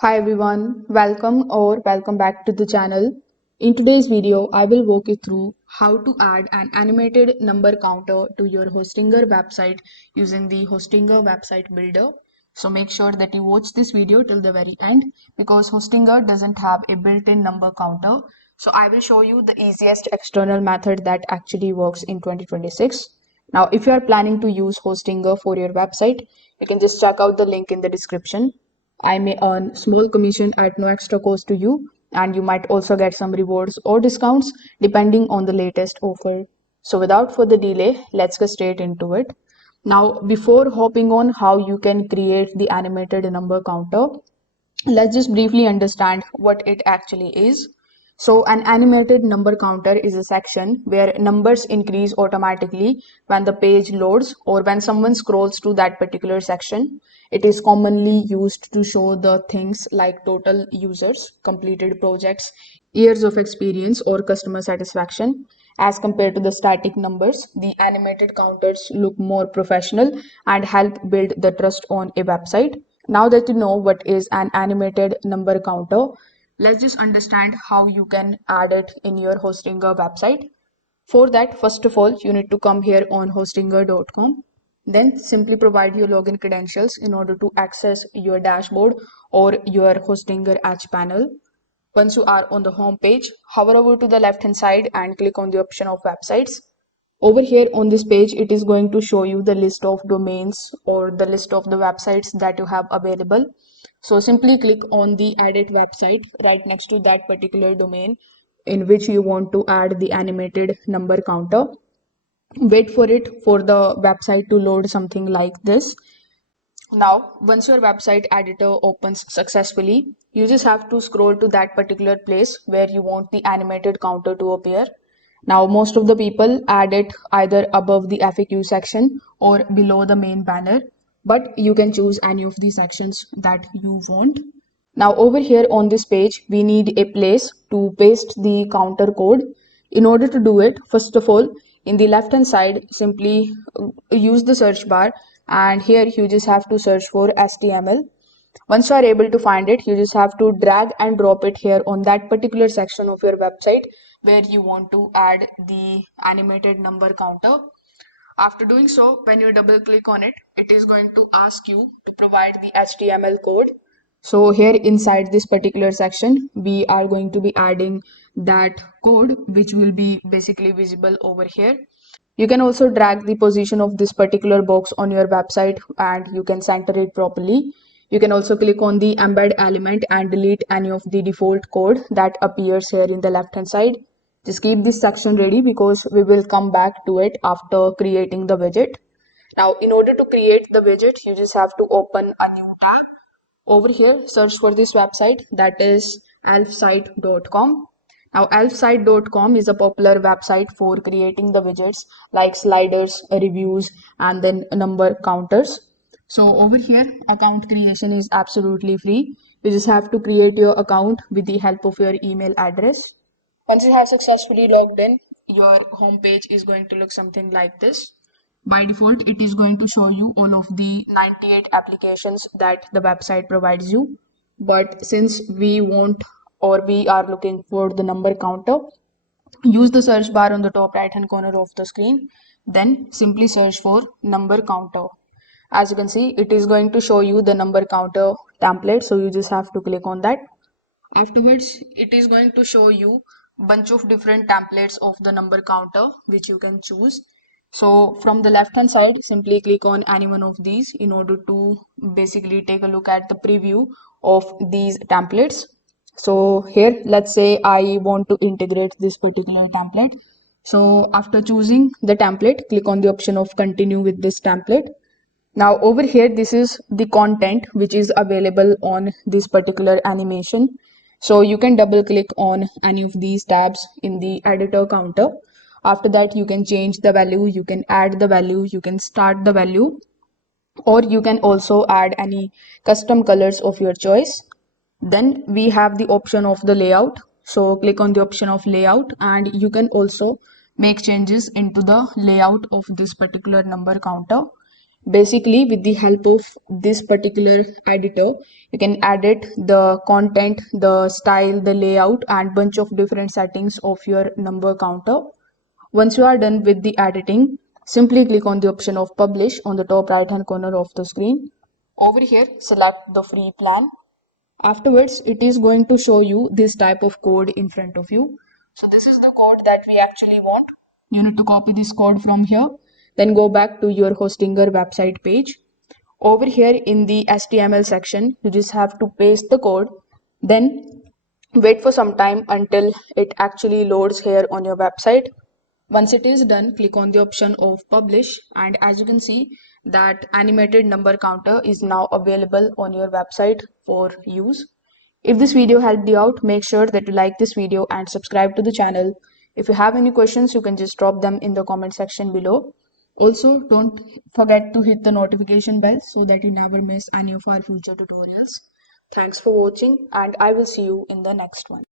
Hi everyone, welcome back to the channel. In today's video, I will walk you through how to add an animated number counter to your Hostinger website using the Hostinger website builder. So make sure that you watch this video till the very end because Hostinger doesn't have a built-in number counter. So I will show you the easiest external method that actually works in 2026. Now, if you are planning to use Hostinger for your website, you can just check out the link in the description. I may earn small commission at no extra cost to you, and you might also get some rewards or discounts depending on the latest offer. So without further delay, let's get straight into it. Now, before hopping on how you can create the animated number counter, let's just briefly understand what it actually is. So, an animated number counter is a section where numbers increase automatically when the page loads or when someone scrolls to that particular section. It is commonly used to show the things like total users, completed projects, years of experience, or customer satisfaction. As compared to the static numbers, the animated counters look more professional and help build the trust on a website. Now that you know what is an animated number counter, let's just understand how you can add it in your Hostinger website. For that, first of all, you need to come here on hostinger.com. Then simply provide your login credentials in order to access your dashboard or your Hostinger Edge panel. Once you are on the home page, hover over to the left hand side and click on the option of websites. Over here on this page, it is going to show you the list of domains or the list of the websites that you have available. So simply click on the edit website right next to that particular domain in which you want to add the animated number counter. Wait for it for the website to load something like this. Now, once your website editor opens successfully, you just have to scroll to that particular place where you want the animated counter to appear. Now, most of the people add it either above the FAQ section or below the main banner, but you can choose any of the sections that you want. Now, over here on this page, we need a place to paste the counter code. In order to do it, first of all, in the left hand side, simply use the search bar, and here you just have to search for HTML. Once you are able to find it, you just have to drag and drop it here on that particular section of your website where you want to add the animated number counter. After doing so, when you double click on it, it is going to ask you to provide the HTML code. So here inside this particular section, we are going to be adding that code, which will be basically visible over here. You can also drag the position of this particular box on your website and you can center it properly. You can also click on the embed element and delete any of the default code that appears here in the left hand side. Just keep this section ready because we will come back to it after creating the widget. Now, in order to create the widget, you just have to open a new tab. Over here, search for this website, that is elfsite.com. Now, elfsite.com is a popular website for creating the widgets like sliders, reviews, and then number counters. So over here, account creation is absolutely free. You just have to create your account with the help of your email address. Once you have successfully logged in, your home page is going to look something like this. By default, it is going to show you all of the 98 applications that the website provides you. But since we want or we are looking for the number counter, use the search bar on the top right hand corner of the screen. Then simply search for number counter. As you can see, it is going to show you the number counter template. So you just have to click on that. Afterwards, it is going to show you bunch of different templates of the number counter which you can choose. So from the left hand side, simply click on any one of these in order to basically take a look at the preview of these templates. So here, let's say I want to integrate this particular template. So after choosing the template, click on the option of continue with this template. Now over here, this is the content which is available on this particular animation. So you can double click on any of these tabs in the editor counter. After that, you can change the value, you can add the value, you can start the value, or you can also add any custom colors of your choice. Then we have the option of the layout. So click on the option of layout and you can also make changes into the layout of this particular number counter. Basically, with the help of this particular editor, you can edit the content, the style, the layout, and bunch of different settings of your number counter. Once you are done with the editing, simply click on the option of publish on the top right hand corner of the screen. Over here, select the free plan. Afterwards, it is going to show you this type of code in front of you. So this is the code that we actually want. You need to copy this code from here, then go back to your Hostinger website page. Over here in the HTML section, you just have to paste the code, then wait for some time until it actually loads here on your website. Once it is done, click on the option of publish, and as you can see that animated number counter is now available on your website for use. If this video helped you out, make sure that you like this video and subscribe to the channel. If you have any questions, you can just drop them in the comment section below. Also, don't forget to hit the notification bell so that you never miss any of our future tutorials. Thanks for watching, and I will see you in the next one.